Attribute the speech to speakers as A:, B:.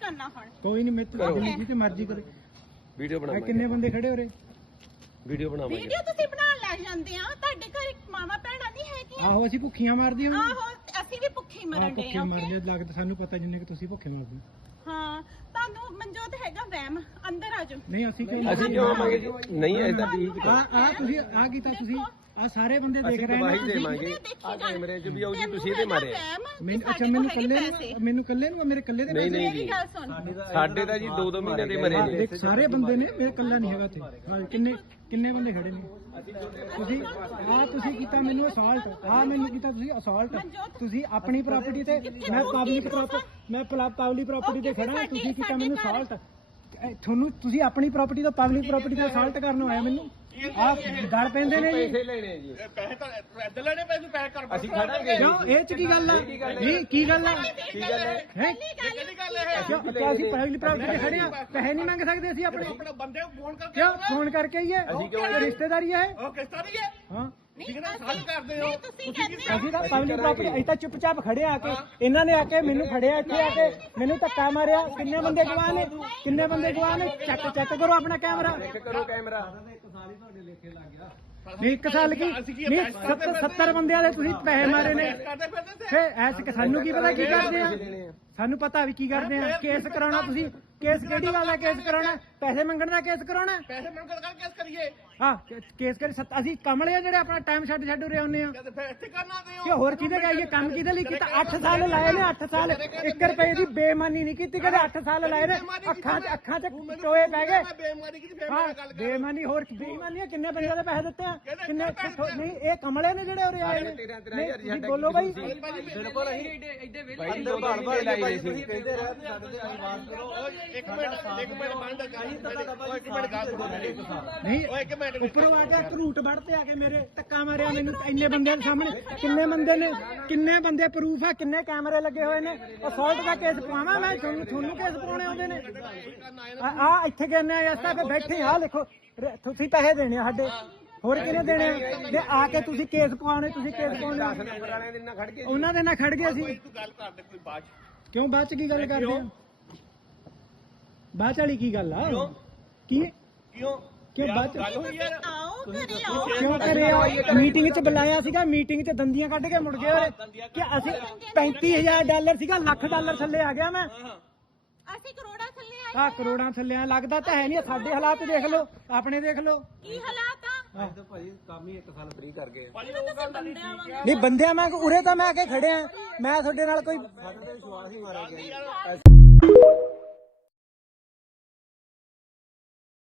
A: करना हुण
B: कोई नहीं मैं जिते मर्जी करे
C: वीडियो बना
B: किन्ने बंदे खड़े हो रे
C: वीडियो बनावांगे
A: वीडियो ਤੁਸੀਂ ਬਣਾਉਣ ਲੱਗ ਜਾਂਦੇ ਆ ਤੁਹਾਡੇ ਘਰ ਮਾਵਾ ਭੈਣਾਂ ਨਹੀਂ ਹੈਗੀਆਂ
B: ਆਹੋ ਅਸੀਂ ਭੁੱਖੀਆਂ ਮਾਰਦੀਆਂ ਹਾਂ
A: ਆਹੋ ਅਸੀਂ ਵੀ ਭੁੱਖੇ ਮਰਨ ਦੇ
B: ਭੁੱਖੇ ਮਾਰਦੇ ਲੱਗਦਾ ਸਾਨੂੰ ਪਤਾ ਜਿੰਨੇ ਕਿ ਤੁਸੀਂ ਭੁੱਖੇ ਮਾਰਦੇ
A: ਹਾਂ ਤੁਹਾਨੂੰ ਮਨਜੋਤ ਹੈਗਾ ਵਹਿਮ ਅੰਦਰ ਆ ਜਾਓ
B: ਨਹੀਂ ਅਸੀਂ
C: ਕਿਉਂ ਆਵਾਂਗੇ ਜੀ ਨਹੀਂ ਐਦਾਂ ਵੀ
B: ਆ ਤੁਸੀਂ ਆ ਕੀਤਾ ਤੁਸੀਂ ਆ ਸਾਰੇ ਬੰਦੇ ਦੇਖ ਰਹੇ
C: ਗਵਾਹੀ ਦੇਵਾਂਗੇ ਆ ਕੈਮਰੇ 'ਚ ਵੀ ਆਉ ਜੀ ਤੁਸੀਂ ਇਹਦੇ ਮਾਰੇ
B: ਅੱਛਾ ਮੈਨੂੰ ਕੱਲੇ ਨੂੰ ਮੇਰੇ ਕੱਲੇ ਦੇ
C: ਨਹੀਂ ਨਹੀਂ
A: ਮੇਰੀ
C: ਜੀ
A: ਗੱਲ ਸੁਣ
C: ਸਾਡੇ ਤਾਂ ਜੀ 2-2 ਮਹੀਨੇ ਦੇ ਮਰੇ ਨੇ
B: ਦੇਖ ਸਾਰੇ ਬੰਦੇ ਨੇ ਮੇਰੇ ਕੱਲਾ ਨਹੀਂ ਹੈਗਾ ਤੇ ਕਿੰਨੇ ਬੰਦੇ ਖੜੇ ਨੇ ਤੁਸੀਂ ਕੀਤਾ ਮੈਨੂੰ ਅਸਾਲਟ ਮੈਨੂੰ ਕੀਤਾ ਤੁਸੀਂ ਅਸਾਲਟ ਤੁਸੀਂ ਆਪਣੀ ਪ੍ਰਾਪਰਟੀ ਤੇ ਮੈਂ ਪਬਲਿਕ ਪ੍ਰਾਪਰਟੀ ਤੇ ਖੜਾ ਤੁਸੀਂ ਕੀਤਾ ਮੈਨੂੰ ਅਸਾਲਟ ਤੁਹਾਨੂੰ ਤੁਸੀਂ ਆਪਣੀ ਪ੍ਰਾਪਰਟੀ ਤੋਂ ਪਬਲਿਕ ਪ੍ਰਾਪਰਟੀ ਤੇ ਅਸਾਲਟ ਕਰਨ ਆਇਆ ਮੈਨੂੰ ਆ ਗੱਲ ਪੈਂਦੇ ਨੇ ਜੀ
C: ਪੈਸੇ ਲੈਣੇ ਜੀ
D: ਪੈਸੇ ਤਾਂ ਇੱਦਾਂ ਲੈਣੇ ਪੈਸੇ ਪੈਕ ਕਰ
C: ਅਸੀਂ ਖੜਾਂਗੇ
B: ਕਿਉਂ ਇਹ ਚ ਕੀ ਗੱਲ ਆ ਜੀ ਕੀ ਗੱਲ ਆ
C: ਕੀ ਗੱਲ ਹੈ
D: ਕਿਹੜੀ ਗੱਲ ਹੈ
B: ਕਿਉਂ ਅਸੀਂ ਪਬਲਿਕ ਪ੍ਰਾਪਰਟੀ ਤੇ ਖੜੇ ਆ ਪੈਸੇ ਨਹੀਂ ਮੰਗ ਸਕਦੇ ਅਸੀਂ ਆਪਣੇ
D: ਆਪਣੇ ਬੰਦੇ ਨੂੰ ਫੋਨ ਕਰਕੇ
B: ਕਿਉਂ ਫੋਨ ਕਰਕੇ ਹੀ ਹੈ ਰਿਸ਼ਤੇਦਾਰੀ ਹੈ
D: ਉਹ ਕਿਸ ਤਰ੍ਹਾਂ ਦੀ ਹੈ
B: ਹਾਂ
D: ਠੀਕ ਹੈ ਸਾਲ ਕਰਦੇ ਹੋ
A: ਤੁਸੀਂ ਕਹਿੰਦੇ
B: ਅਸੀਂ ਤਾਂ ਪਬਲਿਕ ਪ੍ਰਾਪਰਟੀ ਅਸੀਂ ਤਾਂ ਚੁੱਪਚਾਪ ਖੜੇ ਆ ਕੇ ਇਹਨਾਂ ਨੇ ਆ ਕੇ ਮੈਨੂੰ ਖੜਿਆ ਇੱਥੇ ਆ ਕੇ ਮੈਨੂੰ ਧੱਕਾ ਮਾਰਿਆ ਕਿੰਨੇ ਬੰਦੇ ਗਵਾਹ ਨੇ ਚੈੱਕ ਕਰੋ ਆਪਣਾ ਕੈਮਰਾ
C: ਕਰੋ ਕੈਮਰਾ
B: ਨਹੀਂ 1 ਸਾਲ ਕੀ ਨਹੀਂ 70 ਬੰਦਿਆਂ ਦੇ ਤੁਸੀਂ ਪੈਸੇ ਮਾਰੇ ਨੇ
D: ਕਰਦੇ ਫਿਰਦੇ
B: ਫੇ ਐਸ ਸਾਨੂੰ ਕੀ ਪਤਾ ਕੀ ਕਰਦੇ ਆ ਸਾਨੂੰ ਪਤਾ ਵੀ ਕੀ ਕਰਦੇ ਆ ਕੇਸ ਕਰਾਉਣਾ ਤੁਸੀਂ ਕੇਸ ਕਿਹੜੀ ਗੱਲ ਹੈ ਕੇਸ ਕਰਾਉਣਾ ਪੈਸੇ ਮੰਗਣ ਦਾ ਕੇਸ ਕਰਾਉਣਾ
D: ਪੈਸੇ ਮੰਗ ਕਰ ਕੇਸ ਕਰੀਏ
B: ਹਾਂ ਕੇਸ ਕਰੀ ਅਸੀਂ ਕਮਲੇ ਆ ਜਿਹੜੇ ਆਪਣਾ ਟਾਈਮ ਛੱਡ ਉਰੇ ਆਉਂਦੇ ਆ
D: ਤੇ ਫਿਰ ਇੱਥੇ ਕਰਨਾ ਦੇ
B: ਕਿ ਹੋਰ ਕਿਹਦੇ ਗਾਈਏ ਕੰਮ ਕਿਹਦੇ ਲਈ ਕੀਤਾ 8 ਸਾਲ ਲਾਏ ਨੇ 8 ਸਾਲ 1 ਰੁਪਏ ਦੀ ਬੇਈਮਾਨੀ ਨਹੀਂ ਕੀਤੀ ਕਦੇ 8 ਸਾਲ ਲਾਏ ਨੇ ਅੱਖਾਂ 'ਚ ਟੋਏ ਪੈ ਗਏ
D: ਬੇਈਮਾਨੀ ਕੀਤੀ ਫਿਰ
B: ਹਾਂ
D: ਮੈਂ ਗੱਲ ਕਰ
B: ਬੇਈਮਾਨੀ ਹੋਰ ਬੇਈਮਾਨੀ ਕਿੰਨੇ ਬੰਦਿਆਂ ਦੇ ਪੈਸੇ ਦਿੱਤੇ ਆ ਕਿੰਨੇ ਨਹੀਂ ਇਹ ਕਮਲੇ ਨੇ ਜਿਹੜੇ ਉਰੇ ਆਏ ਨੇ ਨਹੀਂ ਬੋਲੋ ਬਾਈ
C: ਬਿਲਕੁਲ ਅਸੀਂ ਭਾਈ 2 ਮਹੀਨੇ ਲਾਏ ਸੀ
D: ਇੱਕ ਮਿੰਟ ਬੰਦ ਕਰ ਇੱਕ ਮਿੰਟ ਗੱਲ ਸੁਣੋ
B: ਨਹੀਂ
D: ਓਏ ਇੱਕ ਮਿੰਟ
B: ਉੱਪਰੋਂ ਆ ਕੇ ਘਰੂਟ ਵੜ ਤੇ ਆ ਕੇ ਮੇਰੇ ਧੱਕਾ ਮਾਰਿਆ ਮੈਨੂੰ ਇੰਨੇ ਬੰਦਿਆਂ ਦੇ ਸਾਹਮਣੇ ਕਿੰਨੇ ਬੰਦੇ ਪ੍ਰੂਫ ਆ ਕਿੰਨੇ ਕੈਮਰੇ ਲੱਗੇ ਹੋਏ ਨੇ ਅਸੌਲਟ ਦਾ ਕੇਸ ਪਵਾਵਾਂ ਮੈਂ ਤੁਹਾਨੂੰ ਕੇਸ ਪਵਾਉਣੇ ਆਉਂਦੇ ਨੇ ਆ ਇੱਥੇ ਕਹਿੰਦੇ ਆ ਅਸਾਂ ਤੇ ਬੈਠੇ ਆ ਲਿਖੋ ਤੁਸੀਂ ਪੈਸੇ ਦੇਣੇ ਆ ਸਾਡੇ ਹੋਰ ਕਿਹਨੇ ਦੇਣੇ ਜੇ ਆ ਕੇ ਤੁਸੀਂ ਕੇਸ ਪਵਾਉਣੇ ਤੁਸੀਂ ਕੇਸ ਪਾਉਣੇ ਉਹਨਾਂ ਦੇ ਨਾਲ ਖੜ ਗਏ ਸੀ
D: ਤੂੰ ਗੱਲ ਕਰ ਦੇ ਕੋਈ ਬਾਤ
B: ਕਿਉਂ ਬਾਅਦ ਚ ਕੀ ਗੱਲ ਕਰਦੇ ਆ ਬਾਅਦ ਵਾਲੀ ਕੀ ਗੱਲ ਆ ਕੀ ਕਿਉਂ ਬਾਅਦ ਚ
D: ਗੱਲ ਹੋਈ ਯਾਰ
A: ਆਓ ਘਰੇ ਆਓ
B: ਕਿਉਂ ਕਰਿਆ ਮੀਟਿੰਗ 'ਚ ਬੁਲਾਇਆ ਸੀਗਾ ਮੀਟਿੰਗ 'ਚ ਦੰਦੀਆਂ ਕੱਢ ਕੇ ਮੁੜ ਗਏ ਓਏ ਕਿ ਅਸੀਂ $35,000 ਸੀਗਾ $1,00,000 ਥੱਲੇ ਆ ਗਿਆ ਮੈਂ
A: ਅਸੀਂ ਕਰੋੜਾਂ ਥੱਲੇ ਆਏ
B: ਆ ਕਰੋੜਾਂ ਥੱਲੇ ਆ ਲੱਗਦਾ ਤਾਂ ਹੈ ਨਹੀਂ ਸਾਡੇ ਹਾਲਾਤ ਦੇਖ ਲਓ ਆਪਣੇ ਦੇਖ ਲਓ
A: ਕੀ ਹਾਲਾਤ ਆ
C: ਭਾਈ ਕੰਮ ਹੀ 1 ਸਾਲ ਫ੍ਰੀ ਕਰ ਗਏ
B: ਨਹੀਂ ਬੰਦਿਆਂ ਮੈਂ ਉਰੇ ਤਾਂ ਮੈਂ ਆ ਕੇ ਖੜਿਆ ਮੈਂ ਤੁਹਾਡੇ ਨਾਲ ਕੋਈ
C: ਵਿਸ਼ਵਾਸ ਹੀ ਮਾਰਿਆ ਗਿਆ